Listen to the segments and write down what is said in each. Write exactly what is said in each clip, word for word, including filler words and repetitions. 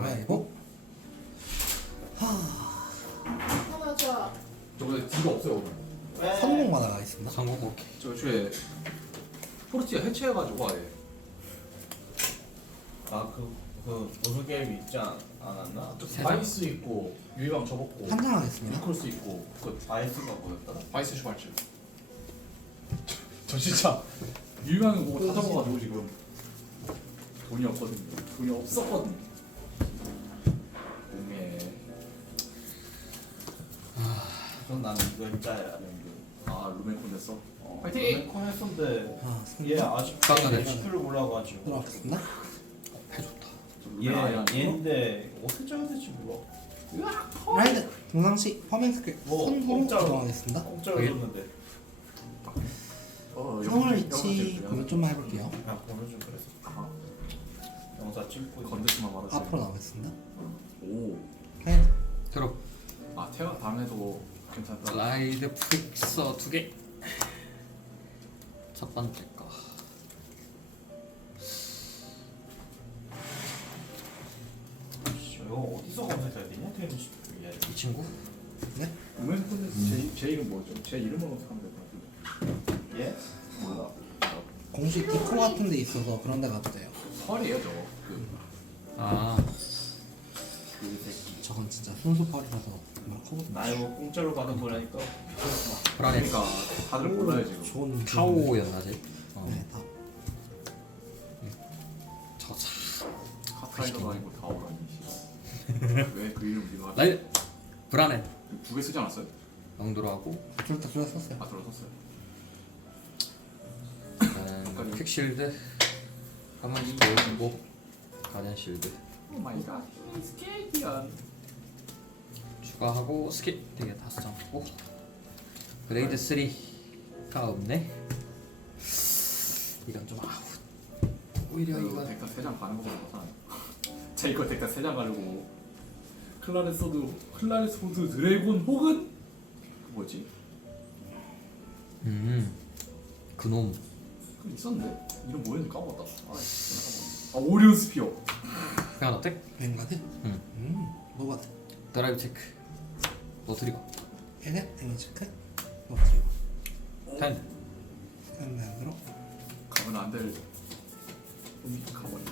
가위바위보. 하나자. 저번에 뒤가 없어요 오늘. 왜? 성공마다 가겠습니다. 성공 오케이. 저 애초에 포르티아 해체해가지고 아예. 아그 그 무슨 게임 있지 않, 않았나? 세상? 바이스 있고 유이왕 접었고 한장 하겠습니다. 니콜스 있고 그 바이스가 뭐였더라? 바이스 슈발츠. 저 진짜 유이왕이 보고 다 접어가지고 지금 돈이 없거든요. 돈이 없었거든요. 공에 그건 나는 이거 했자야 그. 아 루멘콘 됐어. 어, 파이팅! 콘 했었는데 아, 얘 성공. 아직도 깜깜해. 레시피를 몰라가지고 들어가겠습니다. 해 좋다. 얘 루멘 아예 안 얘인데 어떻게 짜야 될지 몰라. 라이드 동상시 퍼밍 스킬 뭐, 손으로 공짜로. 이동하겠습니다. 공짜로 그게? 줬는데 어, 성을 위치 고려 좀만 해볼게요. 그냥 보내줘 그래서 아, 영사 찍고 건드시만 말하지. 앞으로 나오겠습니다. 오. 라이드 들어. 아 태가 다음에도 괜찮다. 라이드 픽서 두 개. 첫 번째 거. 이거 어디서 검색해야 되냐? 테니스 얘. 이 친구. 네? 루멘콘에서 제, 제 이름 뭐죠? 제 이름을 검색하면 될 것 같은데. 얘? 몰라. 공식 디코 같은 데 있어서 그런 데 가도 돼요. 설이에요 저거. 그, 아 그 새끼. 저건 진짜 순수 펄이라서 정말 커거든요. 나 이거 공짜로 받은 거라니까. 불안해. 그러니까 다들 몰라요 지금. 좋은 카오였나지? 어. 네, 다. 저차. 카타이더가 아니고 다오라니. 왜 그 이름 네가 라이드 불안해. 두개 쓰지 않았어요? 영도로하고 둘다 둘 다 썼어요. 아 들어섰어요. 음, 퀵실드. 가만히 보여주고 가디언 실드 오 마이 갓. 스케이티언. 추가하고 스킬 되게 다 써고 그레이드 삼가 없네. 이건 좀 아웃. 오히려 이거 이건 덱다 세장 가는 거보다 못하네. 자 이거 덱다 세장 가지고 클라레 소드, 클라레 소드 드래곤 혹은 그 뭐지? 음 그놈 그 있었는데 이름 뭐였는지 까먹었다. 아, 진짜 까먹었네. 아 오리온 스피어. 그냥 어때? 뱅가드? 응. 음, 노가드. 드라이브 체크 너 드리고 얘네 데미지크. 노트리고. 텐 스탠드로. 가면 안 될. 음, 가버려.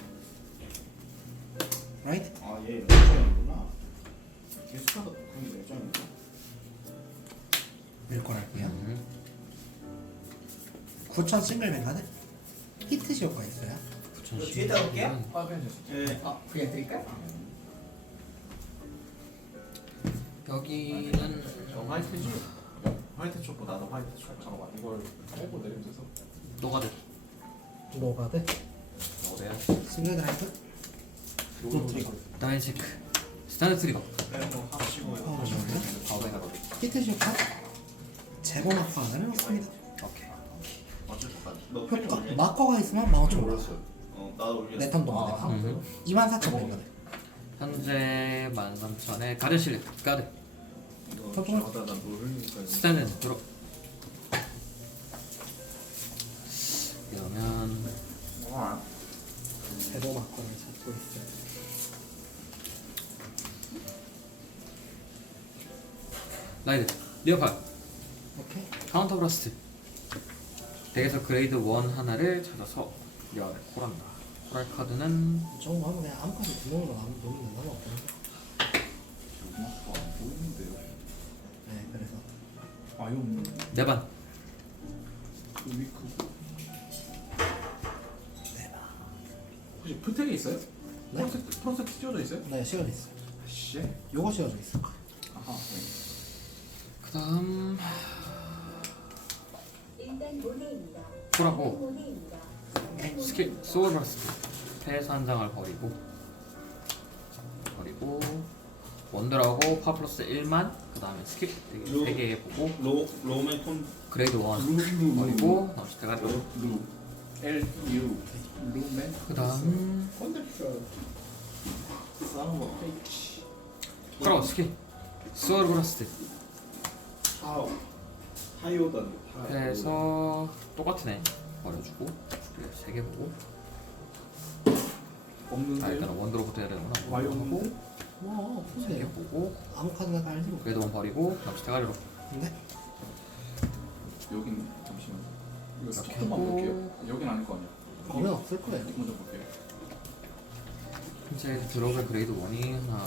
라이드 아얘 열정이구나. 얘 수사도 그냥 열정이구나. 밀권 할게요. 음. 구천 싱글 뱅가드. 히트 시효과 있어요. 뒤에다 올게요. 아 그냥 됐어. 예. 아, 그냥 드릴까요? 여기는 저 화이트지? 화이트 초코 나도 화이트 초코. 잠깐만 이걸 빼고 내리면 돼서. 노가드 노가드. 어디야? 싱글 드라이브. 노트리고. 드라이브 체크 스탠드 트리거 빼고 합치고 이거 어, 합치고. 뭐야? 가오베가 거기 히트 시효과. 제거 마커 하나를 넣습니다. 오케이 어쩔 것 같아. 너 효과 표정 올려? 마커가 있으면 만 오천 원. 어 나도 올렸어. 네 턴 동안에 아, 음. 이만 사천 뱅가드. 현재 만 삼천에 가디언 실드 가드 이거 잠깐만. 저러다 나물 흘리니까. 스탠드 들어 이러면 와. 제거 마커를 찾고 있어요. 라이드 리어팔 오케이. 카운터 브라스트 덱에서 그레이드 일 하나를 찾아서 이 안에 콜한다. 콜할 카드는 이 정도 하면 그냥 아무 카드 구멍으로 나오면 너무 된다고 없거든요. 안 보이는데요. 네, 그래서 아용 네반 그 위크. 네. 혹시 프텍에 있어요? 네? 프로젝트 프로젝트 씌워져 있어요? 네, 시간 있어요. 씨. 요거 씌워져 있어. 아하. 네. 그 다음 일단 모네입니다. 콜하고 모네입니다. 스킬 소울 브라스트 패에서 한 장을 버리고 버리고 원드라고 파 플러스 일만 그 다음에 스킬 루. 세 개 보고 로 로맨 톤. 그레이드 일 루, 버리고 나머지 대가 루. L U 루맨. 그 다음 컨셉션. 싸는 거 페이치. 크라우 스킬 소울 브라스트 하우. 하이오단. 해서 똑같은 애 버려주고 세 개 보고 아 없는데 일단 원드로부터 해야 되는구나. 와이 없고 와 세개 없는데요? 보고 아무 카드나 깔지 뭐. 그래도 원 버리고 잠시 대가리로 근데 여긴 잠시만 이거 이렇게 스톱만 하고. 볼게요. 여긴 아닐 거 아니야. 거면 없을 거예요. 이거 먼저 볼게요. 이제 들어갈 그레이드 원이 하나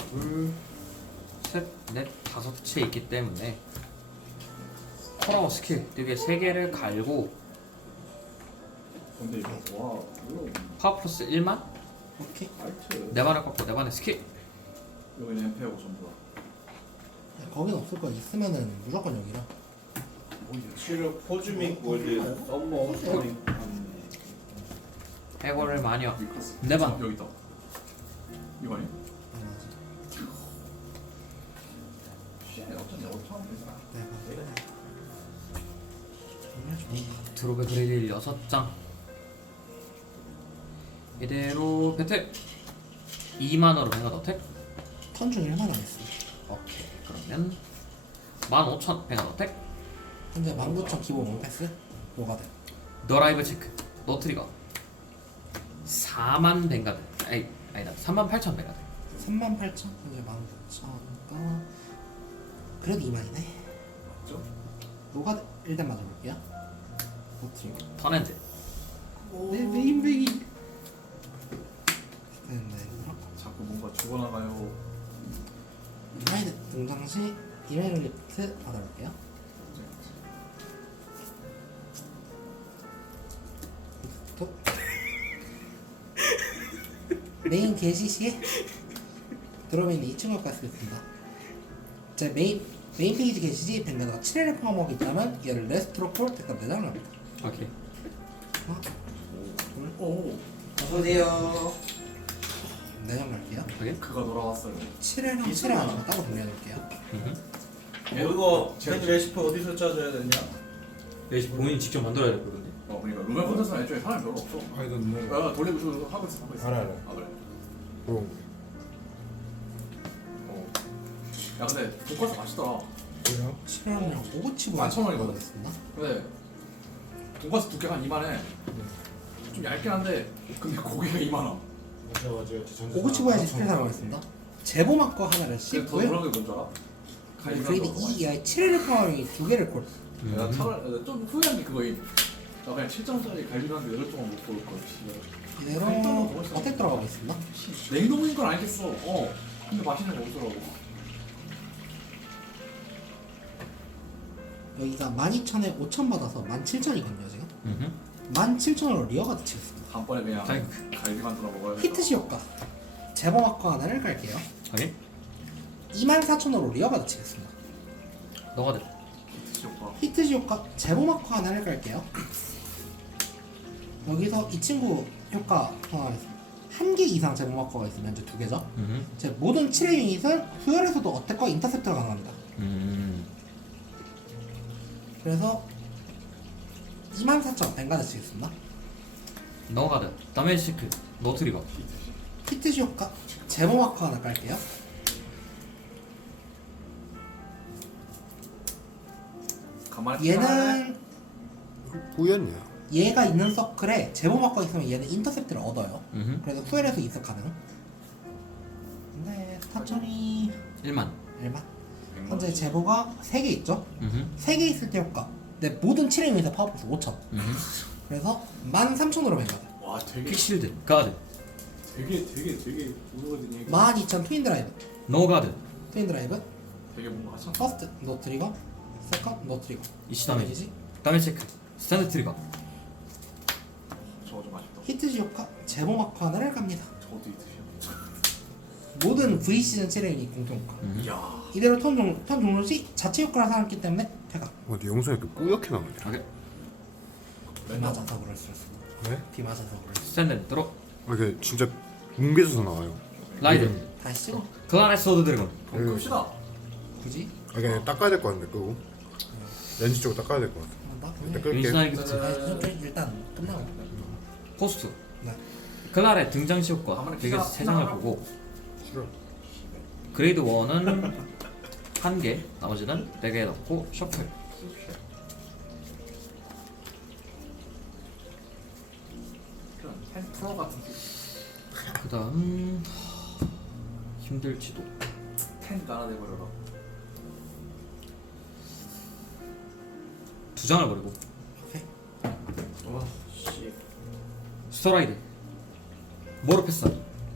둘셋넷 다섯 채 있기 때문에 컬러 스킬 여기에 세 개를 갈고 근데 이거 와 이거 파워 플러스 일만 오케이. 화이트 네 반을 꺾고 네 반의 스킬. 여기는 엠페하고 전부 다. 거긴 없을 거야. 있으면은 무조건 여기라. 치료 포즈믹 월드 썸머 스토리 해골을 마녀 위크스. 네 반. 여기 있다. 이거 아니? 맞아. 쉣 어쩐지 어처럼 되잖아. 네 맞아. 정말 좋다. 드롭의 그레이드 여섯 장 이대로 배틀 이만으로 뱅가드 어택. 턴중 일만 하겠어. 오케이 그러면 만 오천 뱅가드 어택. 현재 만 구천 기본 원패스 뭐가 돼? 너 라이브 체크 너 트리거 사만 뱅가드 아니 아니다 삼만 팔천 뱅가드. 삼만 팔천 현재 만 구천이니까 그래도 이만이네. 맞죠? 뭐가 돼? 일단 맞아볼게요. 버티고. 턴엔드 내 메인백이. 됐네. 자꾸 뭔가 죽어나가요. 이마이드 등장 시 이메일 리프트 받아볼게요. 또 메인 게시 시에 드롭에 있는 이 층 효과 쓰겠습니다. 제 메인 메인 페이지 게시지 밴드가 칠 회를 포함하고 있다면 얘를 레스트로폴 택감 대장을 합니다. 오케이 하나, 오 어서오세요. 내장 갈게요. 오케이 그가 돌아왔어요. 칠 회랑 칠 회 안으로 따로 돌려놓을게요. 음흠. 이거 팬 레시피 어디서 찾아야 되냐? 레시 본인이 직접 만들어야 될 거던데. 어 그러니까 루멘 콘텐츠는 애초에 사람이 별로 없어. I don't know. 야 돌리고 싶어서 하고 있어 하고 있어. 알아, 알아. 아 그래. 그럼 어. 야 근데 돈가스 맛있더라. 그래요? 칠 회랑 오구치고 만천 원이거든. 있습니다. 근데 돈가스 두께가 한 이만해. 좀 얇긴 한데 근데 고기가 이만함. 맞아 맞아. 오구치고 해야지 칠 회 사용하겠습니다. 제보막 거 하나를 근데 더 씹고요. 놀란 게 뭔지 알아? 그레이드 이 이하의 칠 회를 포함이 두 개를 콜. 내가 차라리 좀 후회한 게 그거임. 나 그냥 칠 점짜리 갈비라는데 여덟 동안 못 볼 걸. 씨발. 이대로 어택 들어가고 있습니다. 냉동인 건 알겠어. 어. 근데 맛있는 거 없더라고. 여기가 만 이천에 오천 받아서 만 칠천이거든요 지금. 음흠. 만 칠천으로 리어가드 치겠습니다. 다음번에 그냥 자, 갈비만 들어 먹어야 돼. 히트시 효과 제보마커 하나를 갈게요. 오케이 이만 사천으로 리어가드 치겠습니다. 너가 돼. 히트 효과. 히트시 효과 제보마커 하나를 갈게요. 여기서 이 친구 효과 하나 있습니다. 한 개 이상 제보마커가 있으면 현재 두 개죠. 음흠. 제 모든 칠 회 유닛은 수혈에서도 어택과 인터셉트가 가능합니다. 음 그래서 이만 사천 뱅가드 치겠습니다. 너가 돼. 다메지 체크 너 트리거 히트시 효과 제보마커 하나 깔게요. 가만히 얘는 얘는 뿌였냐? 얘가 있는 서클에 제보마커 있으면 얘는 인터셉트를 얻어요. 음흠. 그래서 후엘에서 이석 가능. 근데 타천이 일만 일만. 현재 제보가 세 개 있죠? 음흠. 세 개 있을 때 효과. 근데 모든 칠 회 유닛의 파워플러스 오천. 음흠. 그래서 만 삼천으로 뱅가드. 와 되게 퀵실드 가드 되게 되게 되게 오르거든요. 이거. 만 이천 트윈 드라이브. 노 가드 트윈 드라이브. 되게 뭔가 하찮. 퍼스트 노 트리거. 세컨 노 트리거. 이시 다메지 데미지. 다메지 체크 스탠드 트리거 저거 좀 아쉽다. 히트시 효과 제보마커 하나를 갑니다. 저것도 히트시야. 모든 V 시즌 칠 회 유닛 공통 효과. 음흠. 이야. 이대로 턴, 종, 턴 종료 시 자체 효과를 사용했기 때문에 퇴각. 어디 영상이 이렇게 뿌옇게 나오냐? 오케이 비 맞아서 그럴 수 있어. 왜? 비 맞아서 그럴 수 있어. 스탠드 들어 아 이게 진짜 뭉개져서 나와요. 라이드 다시 찍어. 클라레 소드 드래곤 그럼 끕시다. 굳이? 아 그냥 닦아야 될 것 같은데 끄고 렌즈 쪽으로 닦아야 될 것 같아. 한다? 일단 그래. 끌게. 인스나이 그치 아니, 좀, 좀 일단 끝나고. 포스트 네. 클라레 등장시 효과 가만히 되게 피자- 세 장을 피자 보고 싫어. 그레이드 원은 한 개 나머지는 네 개 넣고 셔플 그런 펜 프로 같은. 그 그다음 힘들지도. 텐 깔아내버려라. 두 장을 버리고 오케이. 와 씨. 스터라이드 모르패스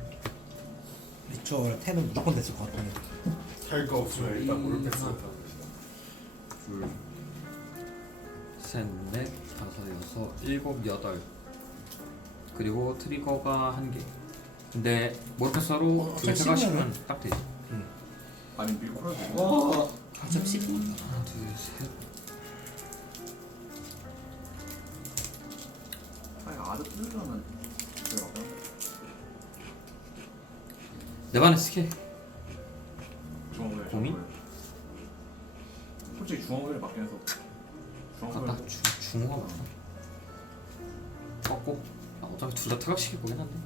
리추얼 텐은 무조건 됐을 것 같아요. 탈거 없으면 일단 모를 패스. 둘, 셋, 넷, 다섯, 여섯, 일곱, 여덟. 그리고 트리거가 한 개. 근데 모르패스로 어, 두 개 좀 추가시면 딱 되지. 아니 밀코라도. 와. 가점 씹고 있다. 하나, 둘, 셋. 아니 아드 뚫으려면 그래요. 내 반에 스킬. 중앙을 고민? 솔직히 중앙을 맞긴 해서. 중앙을 아까 주, 중호가 맞나? 꺾고. 아, 어차피 둘 다 퇴각시킬 거긴 한데.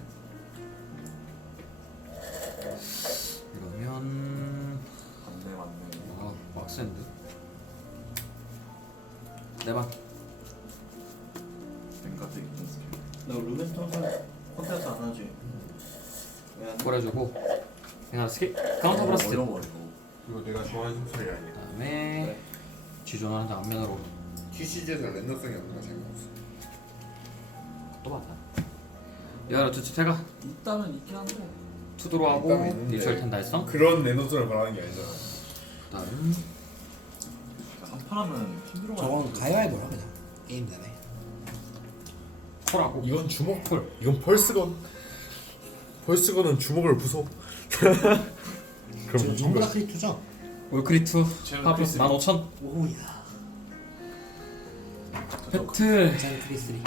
이러면 맞네 맞네. 아 빡센데. 내 반. 뱅가드 있던 스킬. 너 루벤스톤 콘텐츠 안 하지? 왜안 해? 버려주고. 그냥 스킬 카운터 브라스트. 어려워 이거. 이거 내가 좋아하는 숨소리 아니야. 그다음에 지존하는 앞면으로 큐시즈에서 랜덤성이 없는 거 재미없어. 또 맞다. 야, 저 퇴각. 있다면 있긴 한데. 투드로 하고 있다면 있는데. 리철 텐 달성. 그런 랜덤성을 말하는 게 아니잖아. 그다음 삼판하면 힘들어. 저건 가위바위보라 그냥. 게임 되네. 콜하고. 이건 주먹 펄. 이건 펄스건. 펄스건은 주먹을 부숴. 그럼 지금 이긴 전부 다 거야. 크리투죠? 올크리투 제일 파플러스 크리스. 만 오천. 오야. 배틀. 젠 크리스리.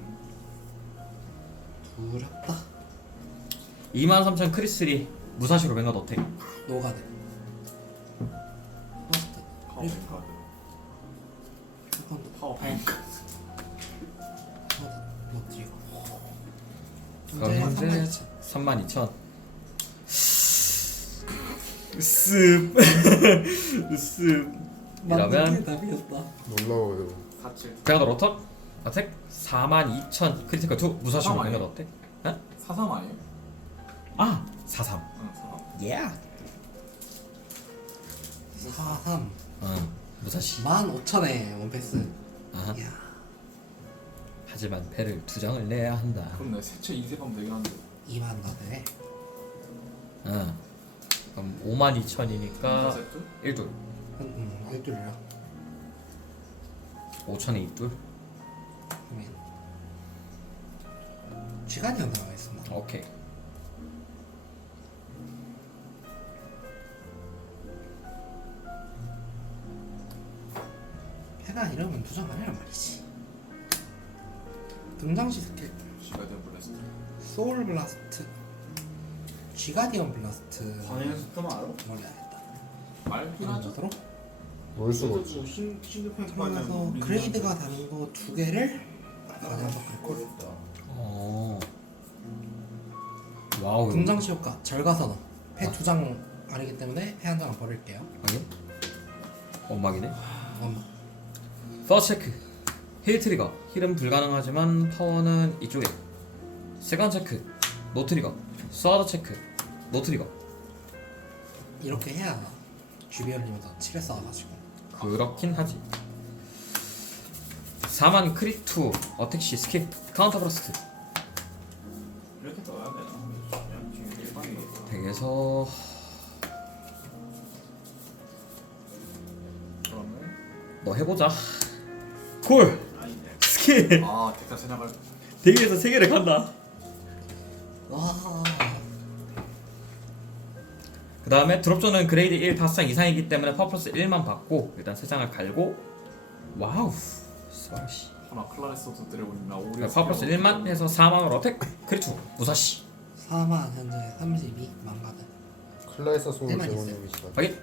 부럽다. 이만 삼천 크리스리 무사시로 뱅가 어택. 노가드. 퍼스트. 파워 뱅가드. 세컨드. 파워 뱅가드. 퍼드. 뭐 드리고. 그럼 현재 현재 삼만 이천. 습. 습. 이러면 답이었다. 놀라워요. 사칠. 뱅가 로터 어택 사만 이천 크리티컬 투 무사시로 사삼 뱅가 아니에요? 어택. 어? 사삼 아니에요? 아 사삼. 응 사삼. 예. 사삼. 어 무사시. 만 오천에 원패스. 아하. 야. 하지만 배를 두 장을 내야 한다. 그럼 내 세체 이세방 되긴 한데. 이만 나네. 어. 그럼 오만 인터 이천이니까 세트? 일둘. 음, 일둘이라. 오천에 이둘. 그러면 시간이 안 나와 있어. 나. 오케이. 해가 이러면 두장 아니란 말이지. 등장시 스킬. 시가디언 블래스트. 소울 블라스트. 쥐가디언 블라스트. 관행에서 뜨면 알아? 몰라야겠다. 말긴 이런 하죠. 것으로 놀 수가 없지. 뭐 신 신규팬 그러면서 그레이드가 다른 거 두 개를 가져서 긁고 어. 와우. 등장시 효과 절가선언. 패 두 장 아니기 때문에 패 한 장을 버릴게요. 확인. 엄막이네. 엄마. 퍼스트 체크. 힐 트리거. 힐은 불가능하지만 파워는 이쪽에. 세컨 체크. 노 트리거. 서드 체크. 노 트리거. 이렇게 해야 주비언님도 칠에 쌓아가지고. 그렇긴 하지. 사만 크리투 어택시 스킬 카운터 브러스트. 이렇게 떠야 되나? 그냥 지금 일반이겠다. 덱에서 그러면 너 해보자. 콜 아닌데. 스킬. 아 덱사 생각할. 덱에서 세 개를 간다. 와. 그 다음에 드롭존은 그레이드 일 다섯 장 이상이기 때문에 파워 플러스 일만 받고 일단 세 장을 갈고. 와우 스바라시. 하나 클라레스도 드래곤이나 오리. 그러니까 파워 플러스 일만 해서 사만으로 어택 크리투 무사시. 사만 현재 삼십이 만가드. 클라이사 소울 때만 대원님이시다. 확인.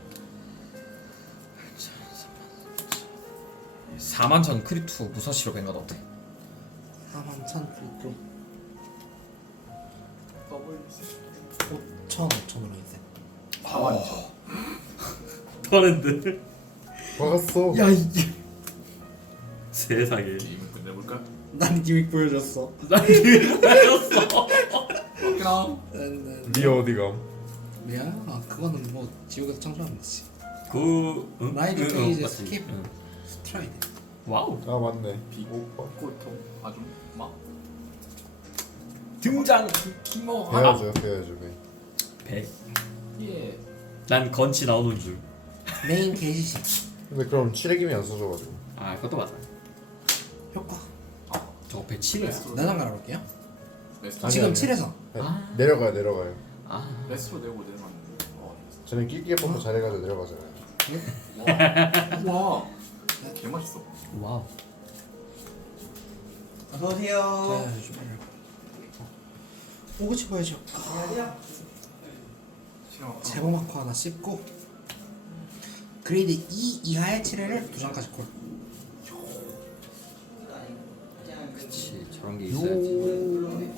사만 전 크리투 무사시로 뱅가 어택. 사만 천 필조. 더블. 오천 오천으로 인생. 사만 이천. 터렌드. 박았어. 야 이게 세상에. 게임을 끝내볼까? 난 기믹 보여줬어. 나 이거 보였어. 그럼 리어 어디감? 미안. 아 그거는 뭐 지옥에서 창조하면 되지. 그 응? 라이드 응, 응, 페이지 맞지. 스킵. 응. 스트라이드. 와우. 아 맞네. 비고 고통 아주 막 등장. 키모 배워줘 배워줘 배. 배. 예. 난 건치 나오는 줄. 메인 게시시. 근데 그럼 칠흑임이 안 써져가지고. 아 그것도 맞아. 효과. 저거 배 칠이야. 내장 갈아볼게요. 레스토 아니, 지금 아니. 칠에서. 네. 아. 내려가요 내려가요. 아. 레스토 내고 내려갔는데. 어. 저는 끼끼에 펌프 잘해가지고 내려가잖아요. 와. 와. 개 맛있어. 와우. 어서 오세요. 네, 좀 빨리. 오그치 보여줘. 싫어. 제보 마커 하나 씹고 그레이드 이 이하의 칠회를 두 장까지 콜. 그치 저런 게 있어야지.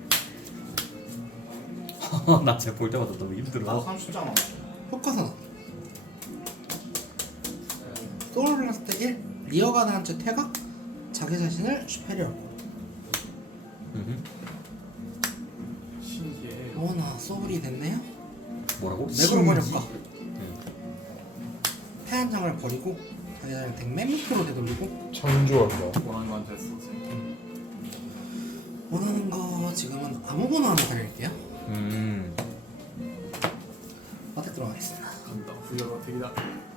나쟤 볼 때마다 너무 나 힘들어. 삼십 장 남았어. 효과 선언. 소울블라스트 일 리어가 나한 채 퇴각 자기 자신을 슈페리어. 음. 신기해. 어나 소울이 됐네요. 뭐라고? 맥으로 버렸까. 응. 하얀 장을 버리고 자기 자신을 덱맨 밑으로 되돌리고 창조한다. 원하는 건 됐어. 쌤. 원하는 거 지금은 아무거나 하나 달릴게요. 음. 어택 들어가겠습니다. 간다. 후려로 대기다.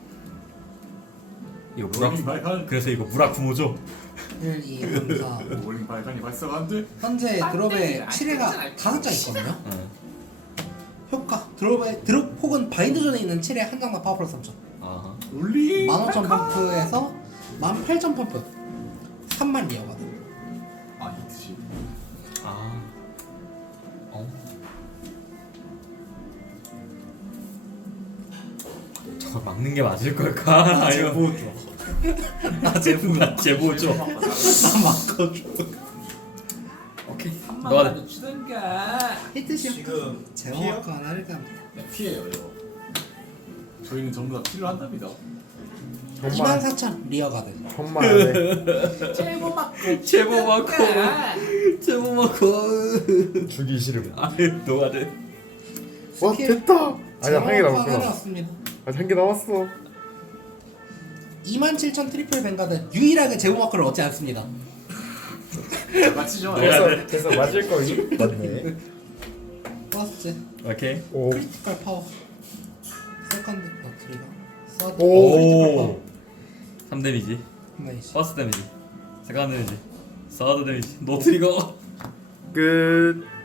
이거 롤링 무라. 발칸. 그래서 이거 무라쿠모죠. 일, 이, 삼, 사. 롤링 발칸이 발사가 안 돼. 현재 드롭에 칠회가 다섯 장 있거든요. 응. 효과 드롭에 드롭 혹은 바인드 존에 있는 칠회 한 장당 파워 플러스 삼천. 아하. 롤링. 만 오천 펌프에서 만 팔천 펌프. 삼만 리어가드. 아 히트시. 아. 어. 저걸 막는 게 맞을 걸까? 아, 제보 줘. 아 제보 나 제보 줘. 나 막아줘. 오케이. 너가 돼. 주던가. 히트시요. 지금 제어마크 하나 일단 네, 피해요 이거. 저희는 전부 다 킬을 한답니다. 이만 천만 사천 리어가드. 천만 안에 제보 맞고. 제보 맞고. 제보 맞고. 주기 싫음. 아 너가 돼. 와 됐다. 아니야 한 개 하나 남았구나. 남았습니다. 아니 한 개 남았어. 이만 칠천 트리플 뱅가드 유일하게 제보마크를 얻지 않습니다. 맞히죠. 그래서 그래서 맞을 거니? 맞네. 퍼스트 오케이. 오. 크리티컬 파워 세컨드 어 트리거 서드 오. 크리티컬 파워 삼 데미지. 나이스. 퍼스트 데미지. 세컨드 데미지. 서드 데미지. 노 트리거. 끝.